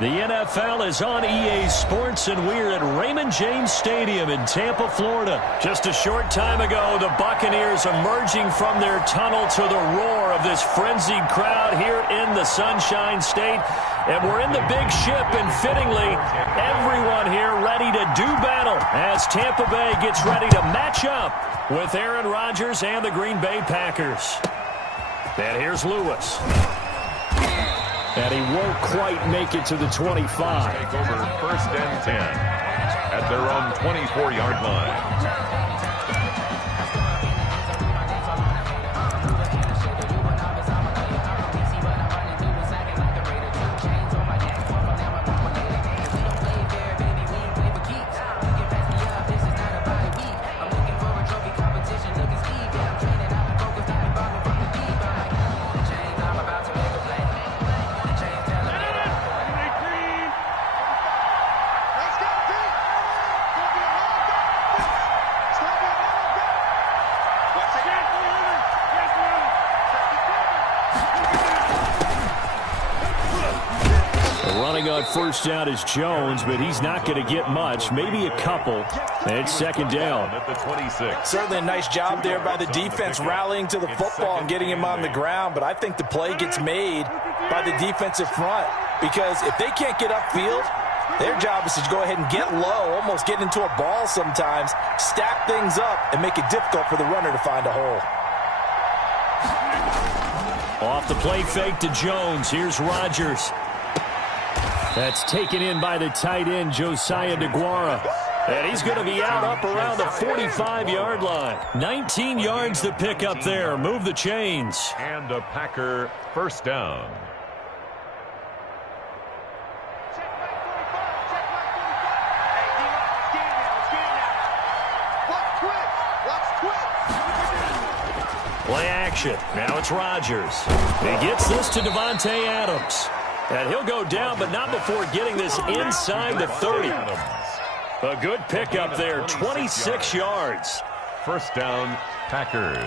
The NFL is on EA Sports, and we're at Raymond James Stadium in Tampa, Florida. Just a short time ago, the Buccaneers emerging from their tunnel to the roar of this frenzied crowd here in the Sunshine State. And we're in the big ship, and fittingly, everyone here ready to do battle as Tampa Bay gets ready to match up with Aaron Rodgers and the Green Bay Packers. And here's Lewis. And he won't quite make it to the 25. Take over 1st and 10 at their own 24-yard line. On first down is Jones, but he's not going to get much, maybe a couple. And it's second down. At the 26. Certainly a nice job there by the defense rallying to the football and getting him on the ground, but I think the play gets made by the defensive front because if they can't get upfield, their job is to go ahead and get low, almost get into a ball sometimes, stack things up, and make it difficult for the runner to find a hole. Off the play fake to Jones. Here's Rodgers. That's taken in by the tight end, Josiah DeGuara. And he's going to be out up around the 45-yard line. 19 yards to pick up there. Move the chains. And a Packer first down. Play action. Now it's Rodgers. He gets this to Devontae Adams. And he'll go down, but not before getting this inside the 30. A good pickup there, 26 yards. First down, Packers.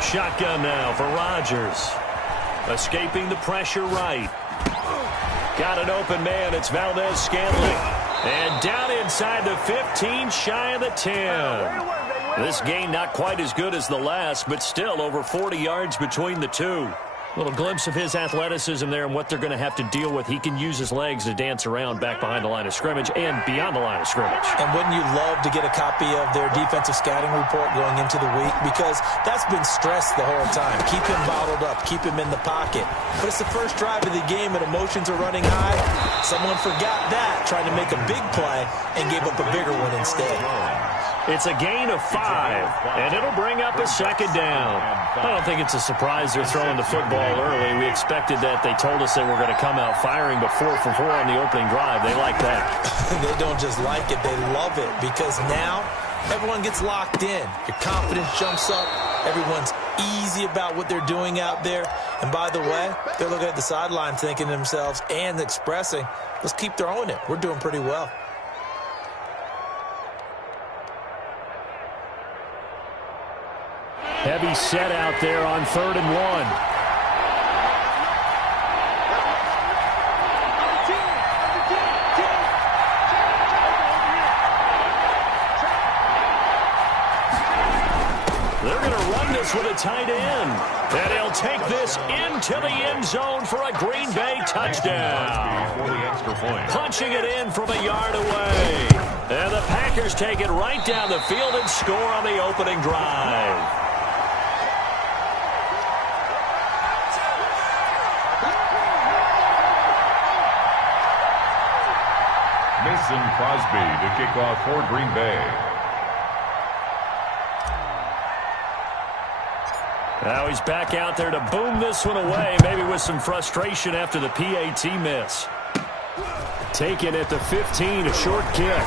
Shotgun now for Rodgers. Escaping the pressure right. Got an open man. It's Valdez-Scantling. And down inside the 15, shy of the 10. This game not quite as good as the last, but still over 40 yards between the two. Little glimpse of his athleticism there and what they're going to have to deal with. He can use his legs to dance around back behind the line of scrimmage and beyond the line of scrimmage. And wouldn't you love to get a copy of their defensive scouting report going into the week? Because that's been stressed the whole time. Keep him bottled up. Keep him in the pocket. But it's the first drive of the game and emotions are running high. Someone forgot that, trying to make a big play and gave up a bigger one instead. It's a gain of 5, and it'll bring up a second down. I don't think it's a surprise they're throwing the football early. We expected that. They told us they were going to come out firing, but 4 for 4 on the opening drive. They like that. They don't just like it. They love it because now everyone gets locked in. Your confidence jumps up. Everyone's easy about what they're doing out there. And by the way, they're looking at the sideline thinking to themselves and expressing, let's keep throwing it. We're doing pretty well. Heavy set out there on 3rd and 1. They're going to run this with a tight end. And he'll take this into the end zone for a Green Bay touchdown. Punching it in from a yard away. And the Packers take it right down the field and score on the opening drive. Mason Crosby to kick off for Green Bay. Now he's back out there to boom this one away, maybe with some frustration after the PAT miss. Taken at the 15, a short kick.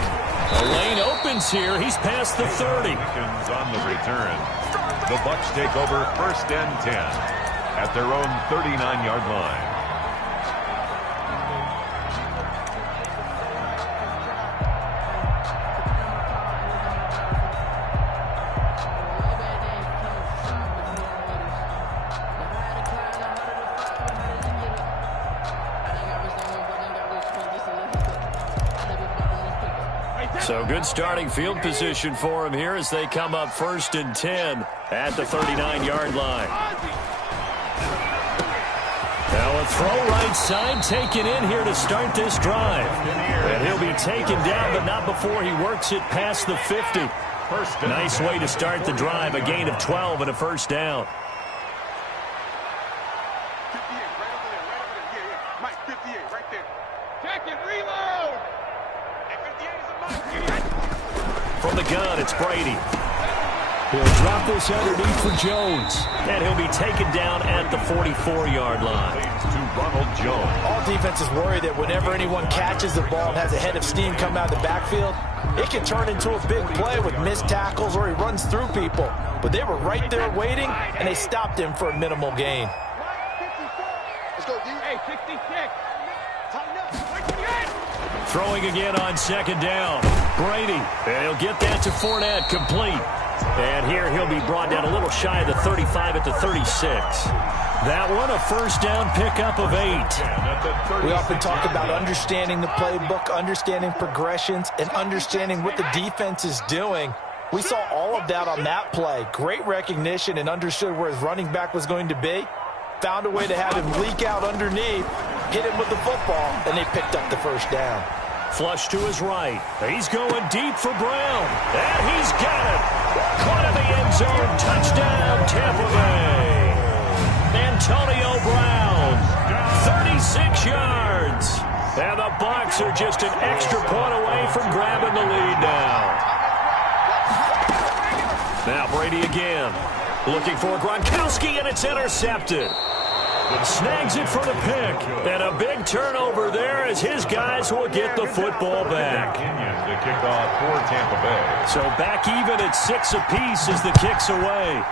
The lane opens here. He's past the 30. On the return. The Bucs take over 1st and 10 at their own 39-yard line. So good starting field position for him here as they come up 1st and 10 at the 39-yard line. Now a throw right side taken in here to start this drive. And he'll be taken down, but not before he works it past the 50. Nice way to start the drive, a gain of 12 and a first down. From the gun, it's Brady. He'll drop this underneath for Jones. And he'll be taken down at the 44-yard line. To Ronald Jones. All defenses worry that whenever anyone catches the ball and has a head of steam come out of the backfield, it can turn into a big play with missed tackles or he runs through people. But they were right there waiting, and they stopped him for a minimal gain. Let's go, D. Hey, 66. Tighten up. Throwing again on 2nd down. Brady, and he'll get that to Fournette, complete. And here he'll be brought down a little shy of the 35 at the 36. That one, a first down pickup of 8. We often talk about understanding the playbook, understanding progressions, and understanding what the defense is doing. We saw all of that on that play. Great recognition and understood where his running back was going to be. Found a way to have him leak out underneath, hit him with the football, and they picked up the first down. Flush to his right. He's going deep for Brown. And he's got it. Caught in the end zone. Touchdown, Tampa Bay. Antonio Brown, 36 yards. And the Bucs are just an extra point away from grabbing the lead now. Now Brady again. Looking for Gronkowski, and it's intercepted. Snags it for the pick. And a big turnover there as his guys will get the football back. The kickoff for Tampa Bay. So back even at 6 apiece as the kick's away.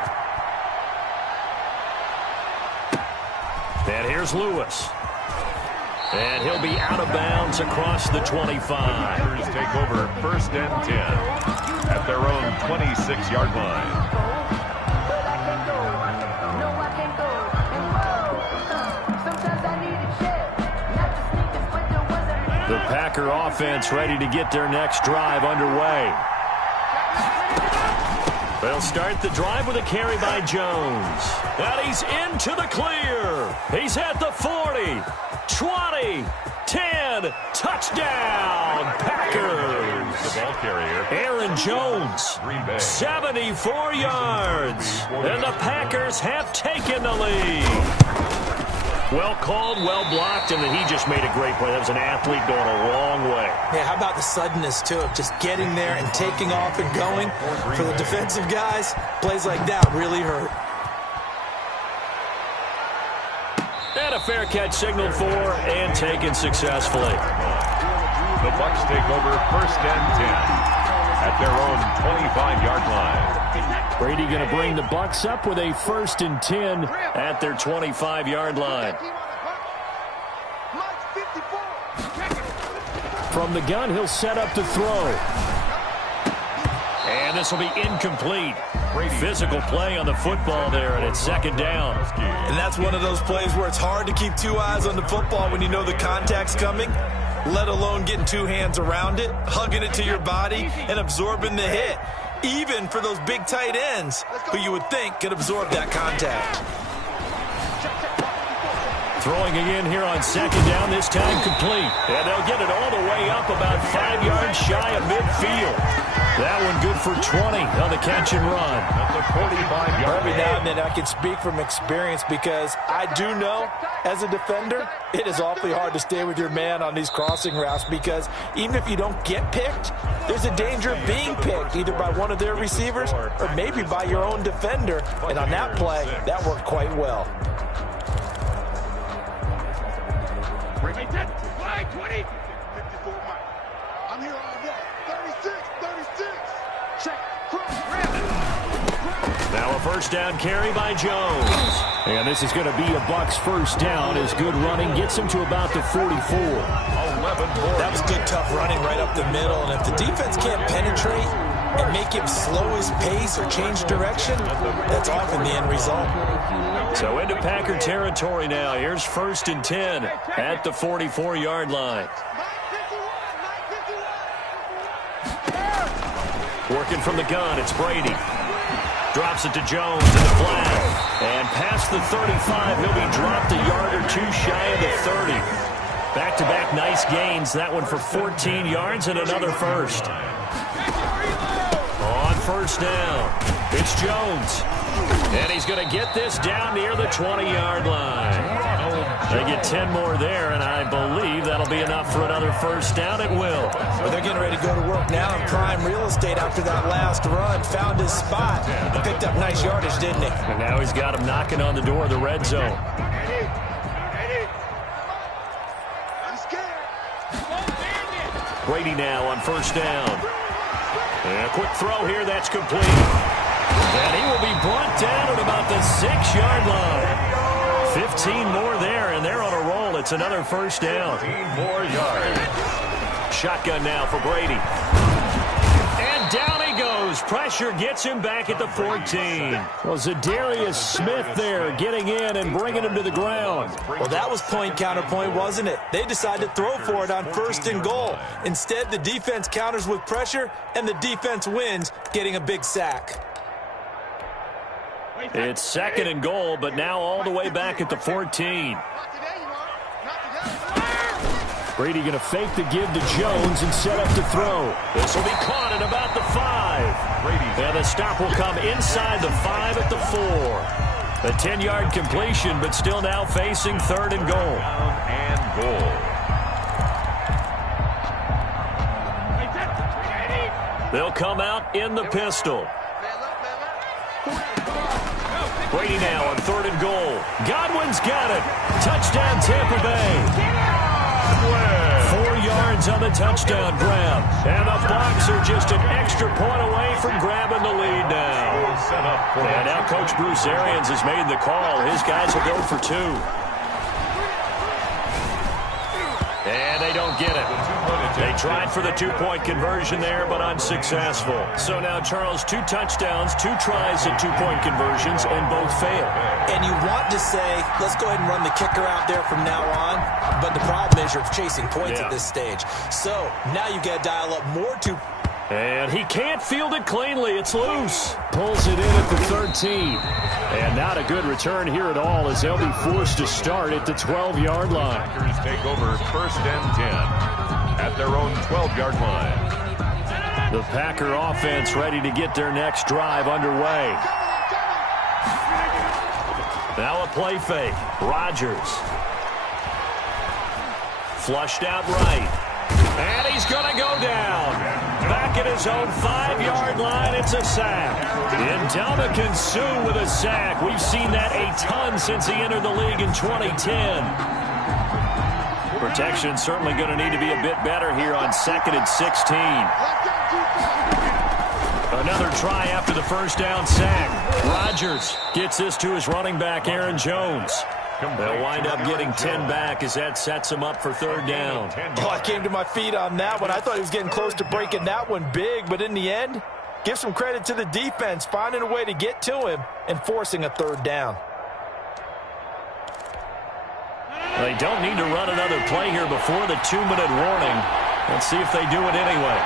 And here's Lewis. And he'll be out of bounds across the 25. Packers take over 1st and 10 at their own 26-yard line. The Packer offense ready to get their next drive underway. They'll start the drive with a carry by Jones. And he's into the clear. He's at the 40, 20, 10, touchdown, Packers. The ball carrier, Aaron Jones, 74 yards. And the Packers have taken the lead. Well called, well blocked, and he just made a great play. That was an athlete going a long way. Yeah, how about the suddenness, too, of just getting there and taking off and going? For the defensive guys, plays like that really hurt. And a fair catch signaled for and taken successfully. the Bucs take over 1st and 10 at their own 25-yard line. Brady going to bring the Bucs up with a 1st and 10 at their 25-yard line. From the gun, he'll set up to throw. And this will be incomplete. Physical play on the football there, and it's 2nd down. And that's one of those plays where it's hard to keep 2 eyes on the football when you know the contact's coming, let alone getting 2 hands around it, hugging it to your body, and absorbing the hit. Even for those big tight ends who you would think could absorb that contact. Throwing again here on 2nd down, this time complete. And they'll get it all the way up about 5 yards shy of midfield. That one good for 20 on the catch and run. That's a 45-yard Every now and then I can speak from experience because I do know as a defender it is awfully hard to stay with your man on these crossing routes because even if you don't get picked, there's a danger of being picked either by one of their receivers or maybe by your own defender. And on that play, that worked quite well. 20. 54 Mike. I'm here all day. 36. Check. Now a 1st down carry by Jones. And this is going to be a Bucs 1st down as good running gets him to about the 44. That was good, tough running right up the middle. And if the defense can't penetrate and make him slow his pace or change direction, that's often the end result. So into Packer territory now. Here's 1st and 10 at the 44-yard line. Working from the gun, it's Brady. Drops it to Jones in the flat. And past the 35, he'll be dropped a yard or 2 shy of the 30. Back-to-back nice gains. That one for 14 yards and another first. On 1st down, it's Jones. And he's going to get this down near the 20-yard line. They get 10 more there, and I believe that'll be enough for another 1st down. It will. Well, they're getting ready to go to work now in prime real estate after that last run. Found his spot. He picked up nice yardage, didn't he? And now he's got him knocking on the door of the red zone. Brady now on 1st down. And a quick throw here, that's complete. And he will be brought down at about the 6-yard line. 15 more there, and they're on a roll. It's another 1st down. 15 more yards. Shotgun now for Brady. And down he goes. Pressure gets him back at the 14. Well, Zadarius Smith there getting in and bringing him to the ground. Well, that was point counterpoint, wasn't it? They decided to throw for it on 1st and goal. Instead, the defense counters with pressure, and the defense wins, getting a big sack. It's 2nd and goal, but now all the way back at the 14. Brady going to fake the give to Jones and set up to throw. This will be caught at about the 5. And the stop will come inside the 5 at the 4. A 10-yard completion, but still now facing 3rd and goal. And goal. They'll come out in the pistol. Brady now on 3rd and goal. Godwin's got it. Touchdown, Tampa Bay. 4 yards on the touchdown grab. And the Bucs are just an extra point away from grabbing the lead now. And now Coach Bruce Arians has made the call. His guys will go for 2. And they don't get it. They tried for the 2-point conversion there, but unsuccessful. So now, Charles, 2 touchdowns, 2 tries at 2-point conversions, and both failed. And you want to say, let's go ahead and run the kicker out there from now on. but the problem is you're chasing points at this stage. So now you got to dial up more to... And he can't field it cleanly. It's loose. Pulls it in at the 13. And not a good return here at all as they'll be forced to start at the 12-yard line. Packers take over 1st and 10 at their own 12-yard line. The Packer offense ready to get their next drive underway. Now a play fake. Rodgers. Flushed out right. And he's going to go down. Back at his own 5-yard line, it's a sack. Ndamukong Suh with a sack. We've seen that a ton since he entered the league in 2010. Protection certainly going to need to be a bit better here on 2nd and 16. Another try after the first down sack. Rodgers gets this to his running back, Aaron Jones. They'll wind up getting 10 back as that sets him up for 3rd down. Oh, I came to my feet on that one. I thought he was getting close to breaking that one big, but in the end, give some credit to the defense, finding a way to get to him and forcing a 3rd down. They don't need to run another play here before the 2-minute warning. Let's see if they do it anyway.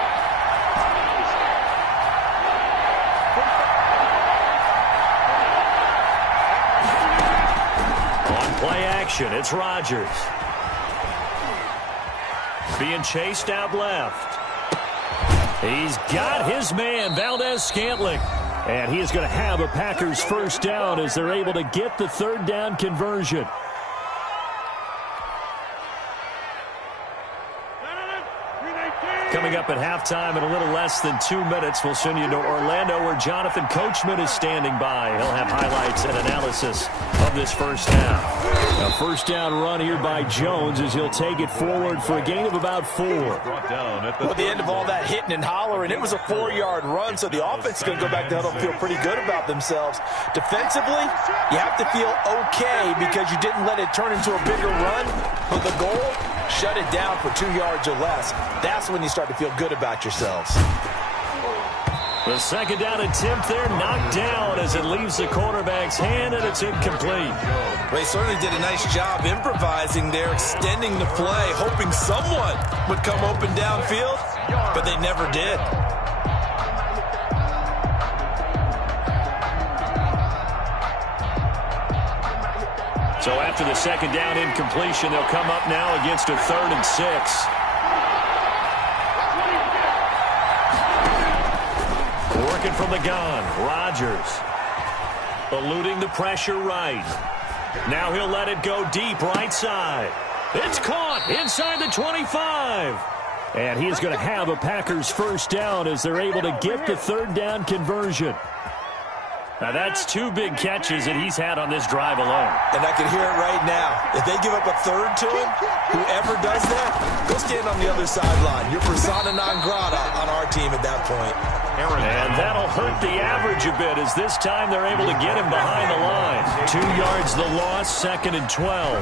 Play action, it's Rodgers. Being chased out left. He's got his man, Valdez-Scantling. And he is going to have a Packers 1st down as they're able to get the 3rd down conversion. Coming up at halftime in a little less than 2 minutes, we'll send you to Orlando where Jonathan Coachman is standing by. He'll have highlights and analysis of this first half. A 1st down run here by Jones as he'll take it forward for a gain of about 4. Well, at the end of all that hitting and hollering, it was a 4-yard run, so the offense is going to go back to huddle and feel pretty good about themselves. Defensively, you have to feel okay because you didn't let it turn into a bigger run, but the goal, shut it down for 2 yards or less. That's when you start to feel good about yourselves. The 2nd down attempt there knocked down as it leaves the quarterback's hand, and it's incomplete. They certainly did a nice job improvising there, extending the play, hoping someone would come open downfield, but they never did. So after the 2nd down incompletion, they'll come up now against a 3rd and 6. Working from the gun, Rodgers. Eluding the pressure right. Now he'll let it go deep right side. It's caught inside the 25. And he is going to have a Packers 1st down as they're able to get the 3rd down conversion. Now, that's 2 big catches that he's had on this drive alone. And I can hear it right now. If they give up a 3rd to him, whoever does that, go stand on the other sideline. You're persona non grata on our team at that point. And that'll hurt the average a bit as this time they're able to get him behind the line. 2 yards the loss, 2nd and 12.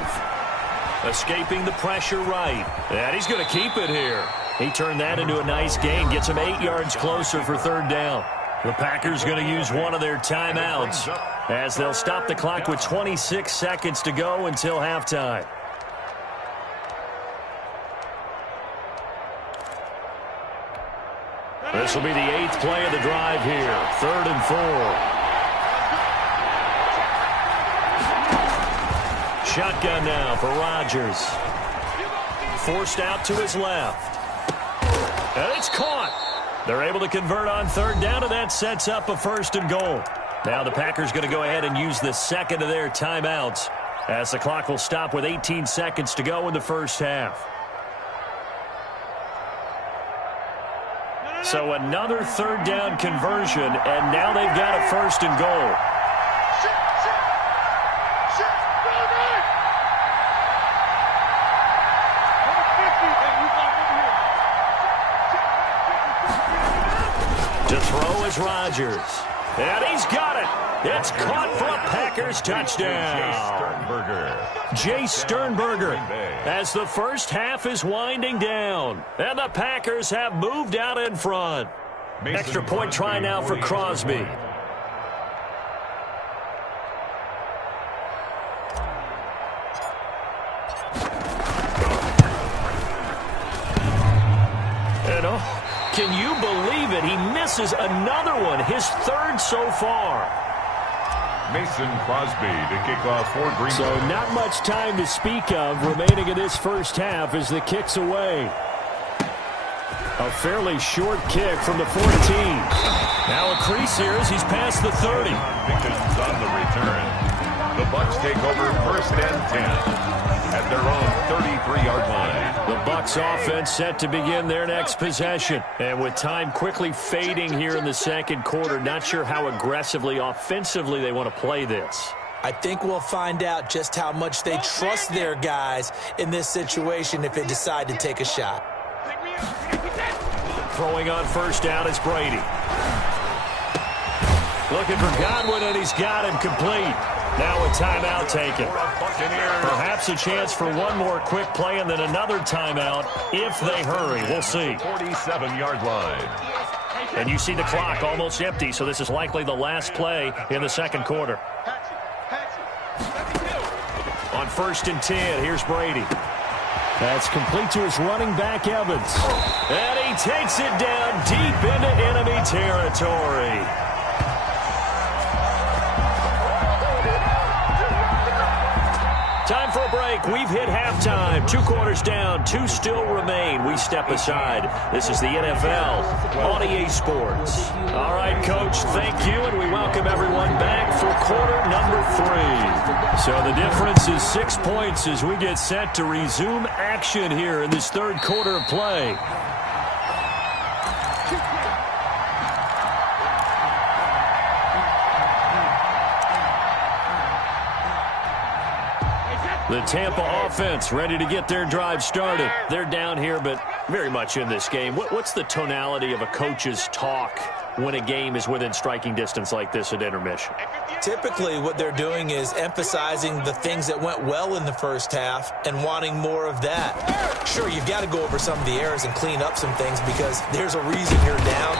Escaping the pressure right. And he's going to keep it here. He turned that into a nice gain, gets him 8 yards closer for 3rd down. The Packers going to use one of their timeouts as they'll stop the clock with 26 seconds to go until halftime. This will be the 8th play of the drive here. 3rd and 4. Shotgun now for Rodgers. Forced out to his left. And it's caught. They're able to convert on 3rd down, and that sets up a 1st and goal. Now the Packers going to go ahead and use the 2nd of their timeouts as the clock will stop with 18 seconds to go in the first half. So another 3rd down conversion, and now they've got a 1st and goal. To throw is Rodgers. And he's got it. It's caught for a Packers touchdown. Jay Sternberger as the first half is winding down. And the Packers have moved out in front. Extra point try now for Crosby. can you believe it? He misses another one, his third so far. Mason Crosby to kick off for Green Bay. So not much time to speak of remaining in this first half as the kick's away. A fairly short kick from the 14. Now a crease here as he's past the 30. Pickens on the return. The Bucs take over first and 10 at their own 33-yard line. The Bucs offense set to begin their next possession. And with time quickly fading here in the second quarter, not sure how aggressively, offensively they want to play this. I think we'll find out just how much they trust their guys in this situation if they decide to take a shot. Throwing on first down is Brady. Looking for Godwin, and he's got him complete. Now a timeout taken. Perhaps a chance for one more quick play and then another timeout if they hurry. We'll see. 47-yard line. And you see the clock almost empty, so this is likely the last play in the second quarter. On first and 10, here's Brady. That's complete to his running back, Evans. And he takes it down deep into enemy territory. Time for a break. We've hit halftime. 2 quarters down. 2 still remain. We step aside. This is the NFL on EA Sports. All right, Coach, thank you, and we welcome everyone back for quarter number 3. So the difference is 6 points as we get set to resume action here in this third quarter of play. The Tampa offense ready to get their drive started. They're down here, but very much in this game. What's the tonality of a coach's talk when a game is within striking distance like this at intermission? Typically, what they're doing is emphasizing the things that went well in the first half and wanting more of that. Sure, you've got to go over some of the errors and clean up some things because there's a reason you're down.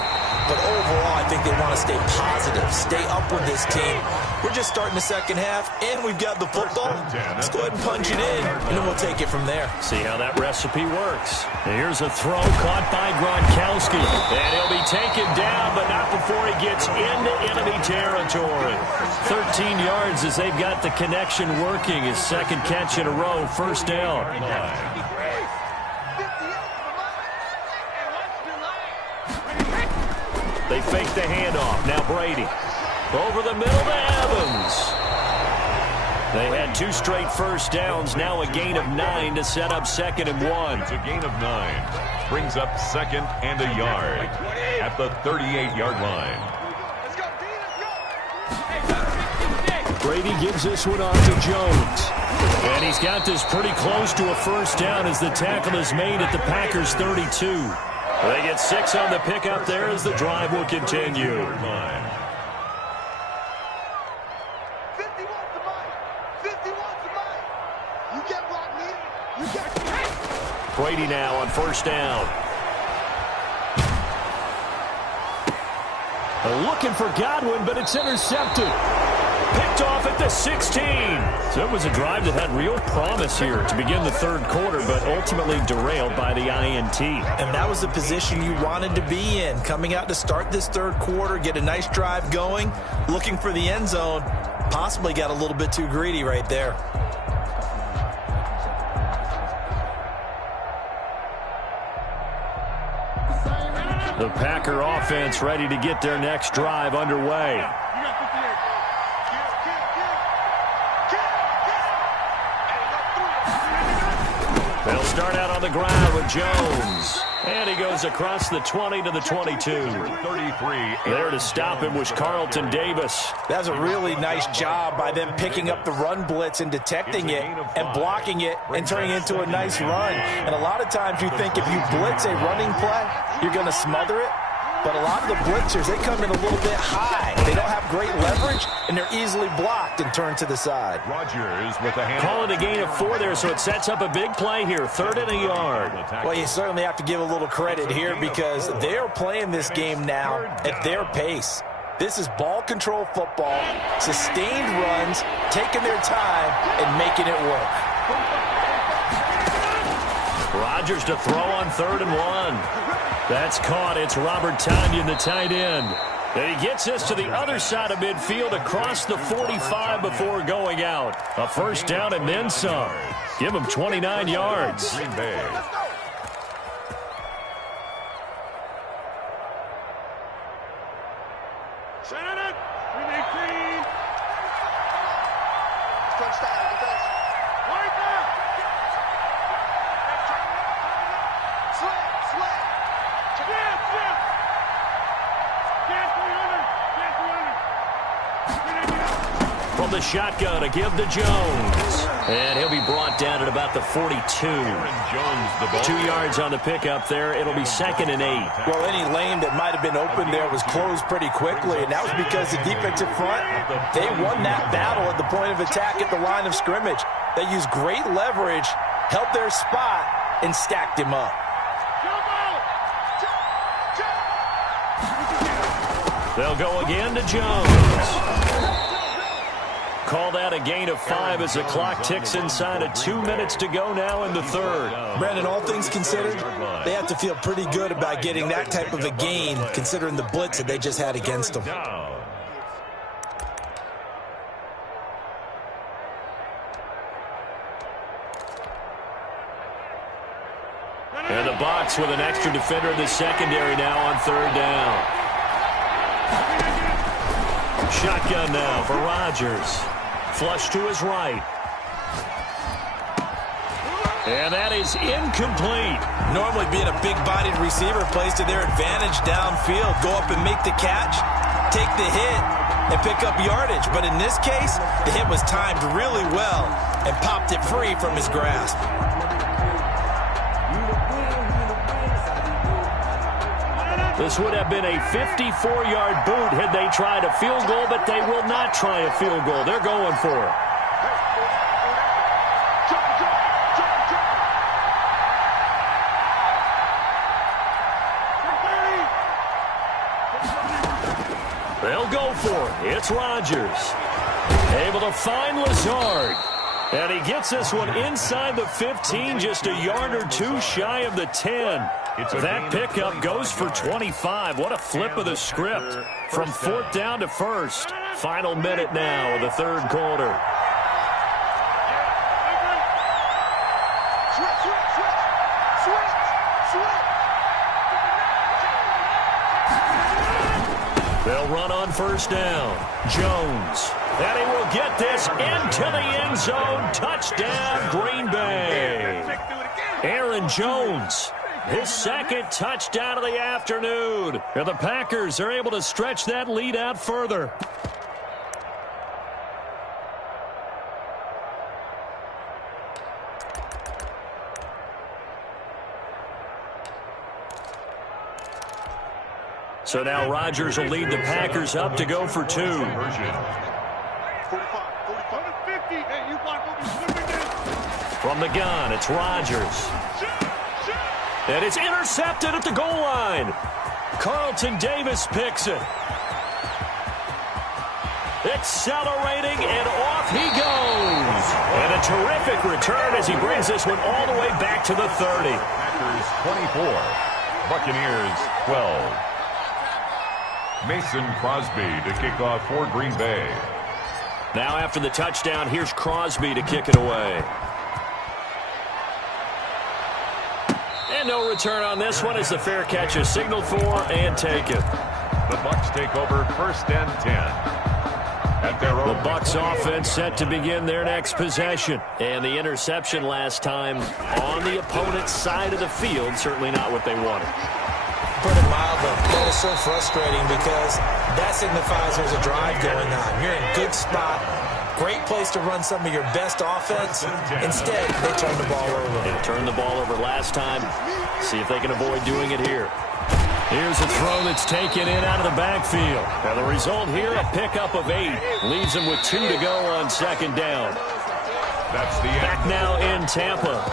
But overall, I think they want to stay positive, stay up with this team. We're just starting the second half, and we've got the football. Let's go ahead and punch it in, and then we'll take it from there. See how that recipe works. Here's a throw caught by Gronkowski. And he'll be taken down, but not before he gets into enemy territory. 13 yards as they've got the connection working. His second catch in a row, first down. They fake the handoff. Now Brady. Over the middle to Evans. They had 2 straight first downs. Now a gain of 9 to set up 2nd and 1. It's a gain of 9. Brings up 2nd and a yard at the 38-yard line. Brady gives this one off to Jones. And he's got this pretty close to a first down as the tackle is made at the Packers' 32. They get 6 on the pickup there as the drive will continue. Brady now on first down. Looking for Godwin, but it's intercepted. Picked off at the 16. So it was a drive that had real promise here to begin the third quarter, but ultimately derailed by the INT. And that was the position you wanted to be in. Coming out to start this third quarter, get a nice drive going, looking for the end zone. Possibly got a little bit too greedy right there. The Packer offense ready to get their next drive underway. They'll start out on the ground with Jones. And he goes across the 20 to the 22. 33. There to stop him was Carlton Davis. That was a really nice job by them picking up the run blitz and detecting it and blocking it and turning it into a nice run. And a lot of times you think if you blitz a running play, you're going to smother it. But a lot of the blitzers, they come in a little bit high. They don't have great leverage, and they're easily blocked and turned to the side. Rodgers with a hand. Call it a gain of 4 there, so it sets up a big play here. 3rd and a yard. Well, you certainly have to give a little credit here because they're playing this game now at their pace. This is ball control football, sustained runs, taking their time, and making it work. Rodgers to throw on 3rd and 1. That's caught. It's Robert Tonyan, the tight end. And he gets us to the other side of midfield across the 45 before going out. A first down and then some. Give him 29 yards. Green Bay. Send it. 318. Touchdown, defense. Right there. Slam. Yeah. Get 300. From the shotgun, a give to Jones. And he'll be brought down at about the 42. Jones, the ball. 2 yards on the pickup there. It'll be 2nd and 8. Well, any lane that might have been open there was closed pretty quickly, and that was because the defensive front, they won that battle at the point of attack at the line of scrimmage. They used great leverage, held their spot, and stacked him up. They'll go again to Jones. Call that a gain of 5 as the clock ticks inside of 2 minutes to go now in the third. Brandon, all things considered, they have to feel pretty good about getting that type of a gain, considering the blitz that they just had against them. And the box with an extra defender in the secondary now on third down. Shotgun now for Rodgers. Flush to his right. And that is incomplete. Normally being a big-bodied receiver plays to their advantage downfield. Go up and make the catch, take the hit, and pick up yardage. But in this case, the hit was timed really well and popped it free from his grasp. This would have been a 54-yard boot had they tried a field goal, but they will not try a field goal. They're going for it. They'll go for it. It's Rodgers. Able to find Lazard. And he gets this one inside the 15, just a yard or two shy of the 10. That pickup goes for 25. What a flip of the script from 4th down to 1st. Final minute now of the third quarter. They'll run on first down. Jones. And he will get this into the end zone. Touchdown, Green Bay. Aaron Jones. His second touchdown of the afternoon. And the Packers are able to stretch that lead out further. So now Rodgers will lead the Packers up to go for 2. From the gun, it's Rodgers. And it's intercepted at the goal line. Carlton Davis picks it. Accelerating, and off he goes. And a terrific return as he brings this one all the way back to the 30. Packers 24, Buccaneers 12. Mason Crosby to kick off for Green Bay. Now after the touchdown, here's Crosby to kick it away. And no return on this one as the fair catch is signaled for and taken. The Bucs take over 1st and 10. At their own. The Bucs offense set to begin their next possession. And the interception last time on the opponent's side of the field, certainly not what they wanted. Put it mildly, that is so frustrating because that signifies there's a drive going on. You're in a good spot. Great place to run some of your best offense. Instead, they turn the ball over. They turned the ball over last time. See if they can avoid doing it here. Here's a throw that's taken in out of the backfield. Now the result here, a pickup of 8. Leaves them with 2 to go on 2nd down. That's the end. Back now in Tampa.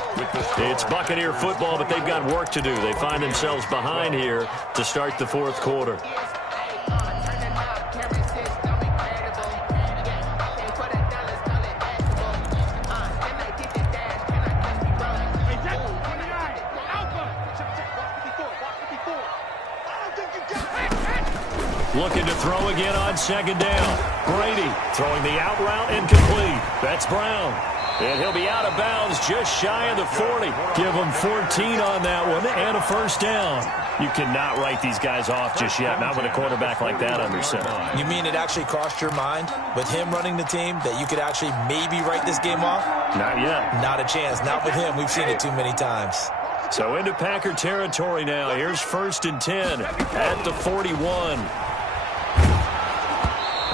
It's Buccaneer football, but they've got work to do. They find themselves behind here to start the 4th quarter. Looking to throw again on second down. Brady throwing the out route incomplete. That's Brown. And he'll be out of bounds just shy of the 40. Give him 14 on that one and a first down. You cannot write these guys off just yet, not with a quarterback like that under center. You mean it actually crossed your mind with him running the team that you could actually maybe write this game off? Not yet. Not a chance. Not with him. We've seen it too many times. So into Packer territory now. Here's 1st and 10 at the 41.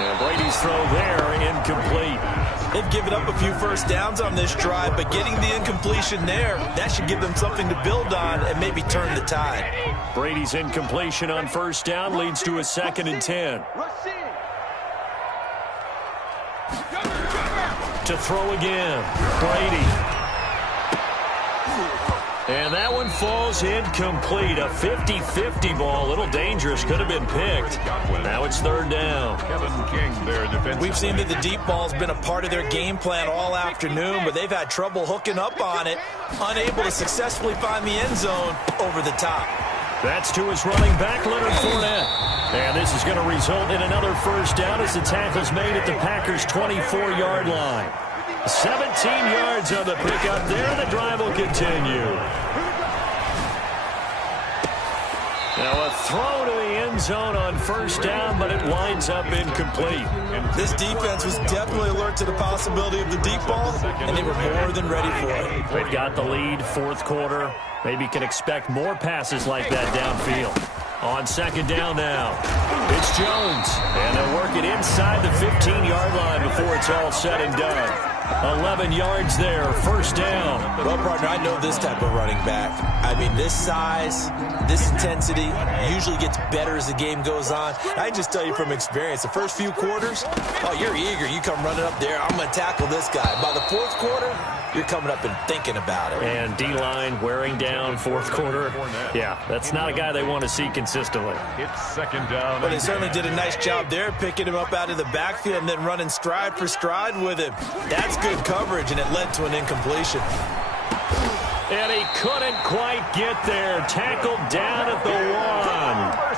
And Brady's throw there, incomplete. They've given up a few first downs on this drive, but getting the incompletion there, that should give them something to build on and maybe turn the tide. Brady's incompletion on 1st down leads to a 2nd and 10. To throw again, Brady. And that one falls incomplete. A 50-50 ball. A little dangerous. Could have been picked. Now it's 3rd down. We've seen that the deep ball's been a part of their game plan all afternoon, but they've had trouble hooking up on it, unable to successfully find the end zone over the top. That's to his running back, Leonard Fournette. And this is going to result in another first down as the tackle's made at the Packers' 24-yard line. 17 yards on the pickup there. The drive will continue. Now a throw to the end zone on 1st down, but it winds up incomplete. This defense was definitely alert to the possibility of the deep ball, and they were more than ready for it. They've got the lead, 4th quarter. Maybe can expect more passes like that downfield. On 2nd down now, it's Jones. And they'll work it inside the 15-yard line before it's all said and done. 11 yards there, 1st down. Well, partner, I know this type of running back. I mean, this size, this intensity usually gets better as the game goes on. I just tell you from experience, the first few quarters, oh, you're eager. You come running up there, I'm going to tackle this guy. By the 4th quarter, you're coming up and thinking about it. And D-line wearing down 4th quarter. Yeah, that's not a guy they want to see consistently. It's 2nd down. But they certainly did a nice job there, picking him up out of the backfield and then running stride for stride with him. That's good coverage, and it led to an incompletion. And he couldn't quite get there. Tackled down at the 1.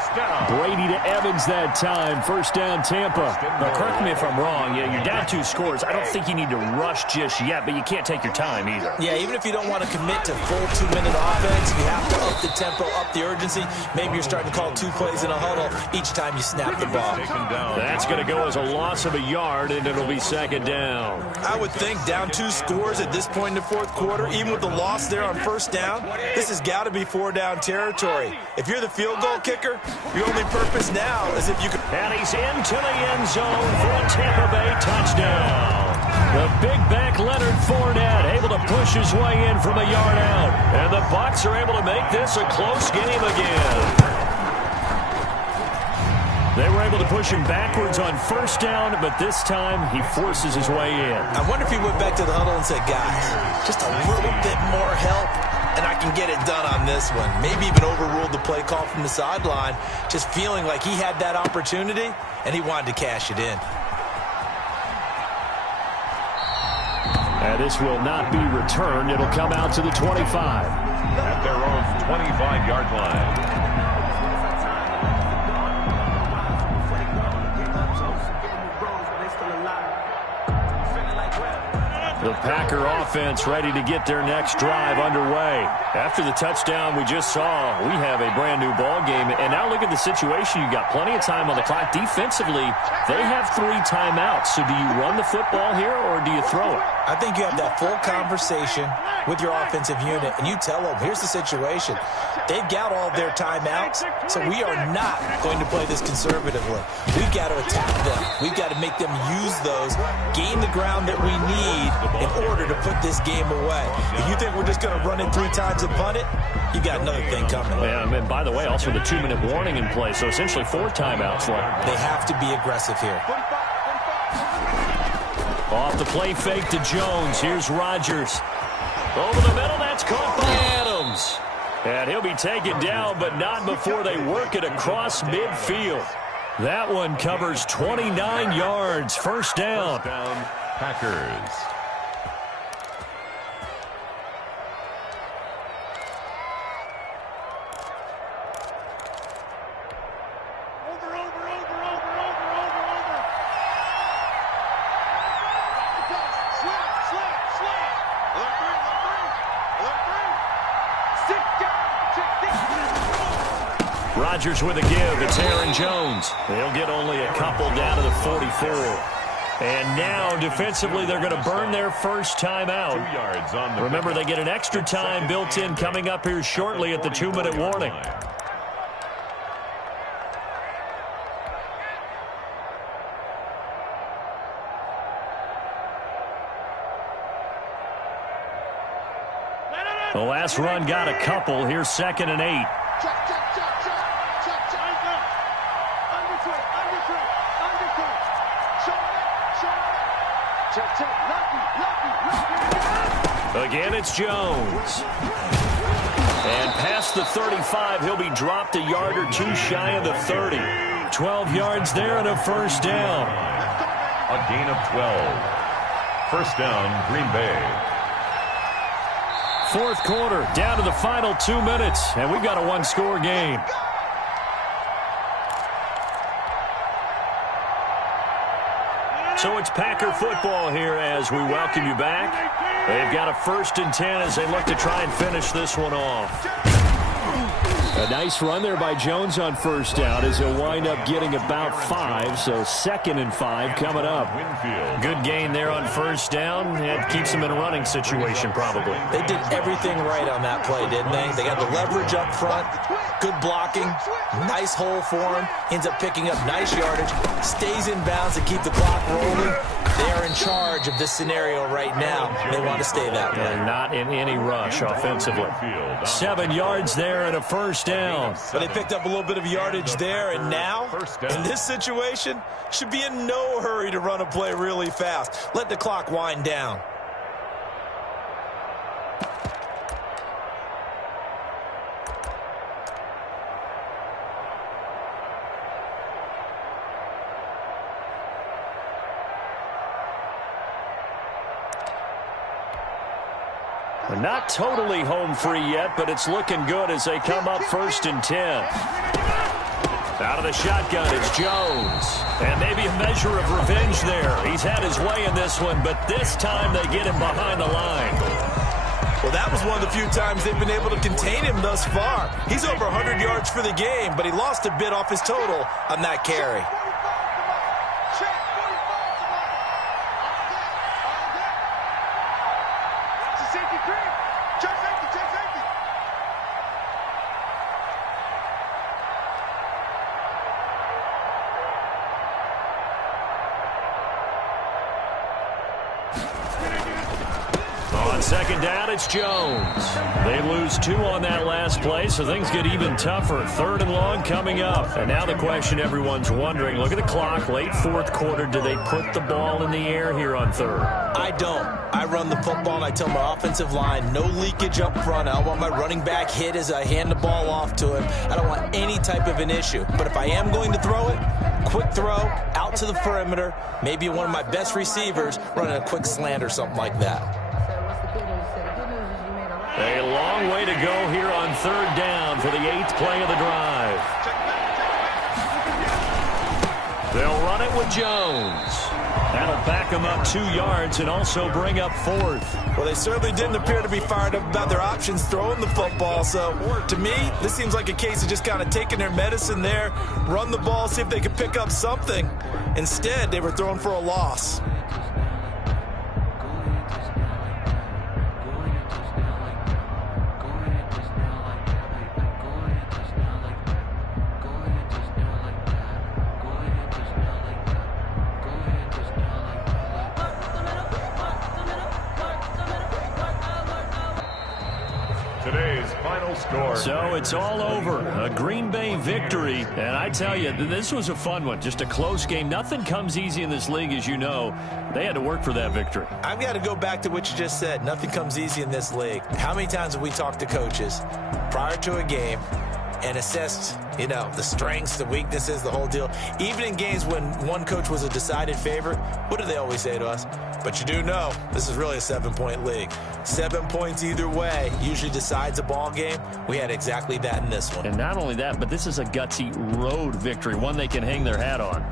Brady to Evans that time. 1st down, Tampa. Now, correct me if I'm wrong. Yeah, you're down 2 scores. I don't think you need to rush just yet, but you can't take your time either. Yeah, even if you don't want to commit to full 2-minute offense, you have to up the tempo, up the urgency. Maybe you're starting to call 2 plays in a huddle each time you snap the ball. That's going to go as a loss of a yard, and it'll be 2nd down. I would think down 2 scores at this point in the 4th quarter, even with the loss there on 1st down, this has got to be 4-down territory. If you're the field goal kicker, your only purpose now is if you can. And he's into the end zone for a Tampa Bay touchdown. The big back Leonard Fournette able to push his way in from a yard out. And the Bucs are able to make this a close game again. They were able to push him backwards on 1st down, but this time he forces his way in. I wonder if he went back to the huddle and said, guys, just a little bit more help, and I can get it done on this one. Maybe even overruled the play call from the sideline, just feeling like he had that opportunity, and he wanted to cash it in. And this will not be returned. It'll come out to the 25. At their own 25-yard line. The Packer offense ready to get their next drive underway. After the touchdown we just saw, we have a brand-new ball game. And now look at the situation. You got plenty of time on the clock. Defensively, they have 3 timeouts. So do you run the football here or do you throw it? I think you have that full conversation with your offensive unit, and you tell them, here's the situation. They've got all their timeouts, so we are not going to play this conservatively. We've got to attack them. We've got to make them use those, gain the ground that we need in order to put this game away. If you think we're just going to run it 3 times and punt it, you got another thing coming. Yeah, and by the way, also the 2-minute warning in play, so essentially 4 timeouts left. They have to be aggressive here. Off the play fake to Jones. Here's Rodgers. Over the middle, that's caught by Adams. And he'll be taken down, but not before they work it across midfield. That one covers 29 yards. 1st down. Packers. Over. Rodgers with a give. It's Aaron Jones. They'll get only a couple down to the 44. And now, defensively, they're going to burn their first time out. 2 yards on the Remember, they get an extra time built in coming up here shortly at the 2-minute warning. The last run got a couple. Here's 2nd and 8. Again, it's Jones. And past the 35, he'll be dropped a yard or two shy of the 30. 12 yards there and a first down. A gain of 12. First down, Green Bay. Fourth quarter, down to the final 2 minutes, and we've got a one-score game. So it's Packer football here as we welcome you back. They've got a 1st and 10 as they look to try and finish this one off. A nice run there by Jones on first down as he'll wind up getting about 5, so 2nd and 5 coming up. Good gain there on first down. It keeps them in a running situation probably. They did everything right on that play, didn't they? They got the leverage up front, good blocking, nice hole for him, ends up picking up nice yardage, stays in bounds to keep the clock rolling. They are in charge of this scenario right now. They want to stay that way. And not in any rush offensively. 7 yards there and a first down. But they picked up a little bit of yardage there, and now, in this situation, should be in no hurry to run a play really fast. Let the clock wind down. Not totally home free yet, but it's looking good as they come up 1st and 10. Out of the shotgun is Jones. And maybe a measure of revenge there. He's had his way in this one, but this time they get him behind the line. Well, that was one of the few times they've been able to contain him thus far. He's over 100 yards for the game, but he lost a bit off his total on that carry. Second down, it's Jones. They lose 2 on that last play, so things get even tougher. 3rd and long coming up. And now the question everyone's wondering, look at the clock, late 4th quarter, do they put the ball in the air here on 3rd? I don't. I run the football and I tell my offensive line, no leakage up front. I don't want my running back hit as I hand the ball off to him. I don't want any type of an issue. But if I am going to throw it, quick throw, out to the perimeter, maybe one of my best receivers running a quick slant or something like that. A long way to go here on 3rd down for the 8th play of the drive. They'll run it with Jones. That'll back them up 2 yards and also bring up 4th. Well, they certainly didn't appear to be fired up about their options throwing the football. So, to me, this seems like a case of just kind of taking their medicine there, run the ball, see if they could pick up something. Instead, they were throwing for a loss. So it's all over. A Green Bay victory. And I tell you, this was a fun one. Just a close game. Nothing comes easy in this league, as you know. They had to work for that victory. I've got to go back to what you just said. Nothing comes easy in this league. How many times have we talked to coaches prior to a game and assessed, you know, the strengths, the weaknesses, the whole deal? Even in games when one coach was a decided favorite, what do they always say to us? But you do know this is really a 7-point league. 7 points either way usually decides a ball game. We had exactly that in this one. And not only that, but this is a gutsy road victory, one they can hang their hat on.